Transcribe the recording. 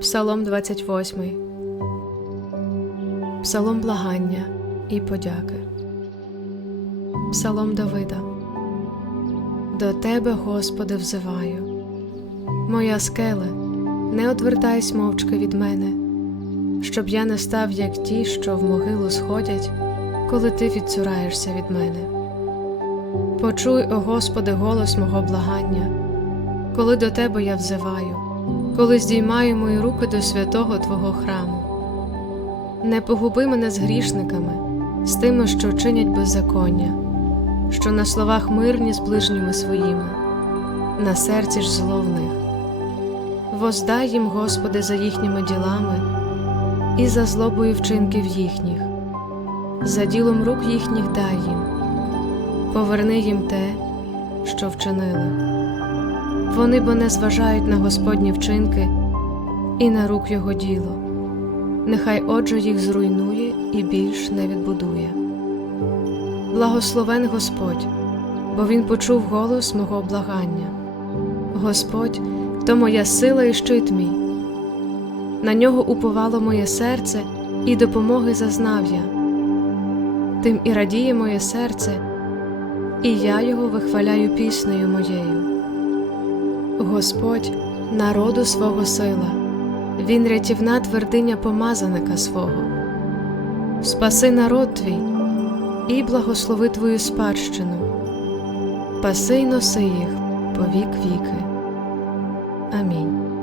Псалом 28. Псалом благання і подяки. Псалом Давида. До Тебе, Господи, взиваю. Моя скеле, не одвертайся мовчки від мене, щоб я не став, як ті, що в могилу сходять, коли ти відцураєшся від мене. Почуй, о Господи, голос мого благання, коли до Тебе я взиваю, коли здіймаю мої руки до святого Твого храму. Не погуби мене з грішниками, з тими, що чинять беззаконня, що на словах мирні з ближніми своїми, на серці ж зло в них. Воздай їм, Господи, за їхніми ділами і за злобою вчинків їхніх, за ділом рук їхніх дай їм, поверни їм те, що вчинили. Вони бо не зважають на Господні вчинки і на рук Його діло. Нехай отже їх зруйнує і більш не відбудує. Благословен Господь, бо Він почув голос мого благання. Господь то моя сила і щит мій. На нього уповало моє серце, і допомоги зазнав я. Тим і радіє моє серце, і я його вихваляю піснею моєю. Господь народу свого сила, Він рятівна твердиня помазаника свого. Спаси народ твій і благослови твою спадщину, паси й носи їх по вік віки. Амінь.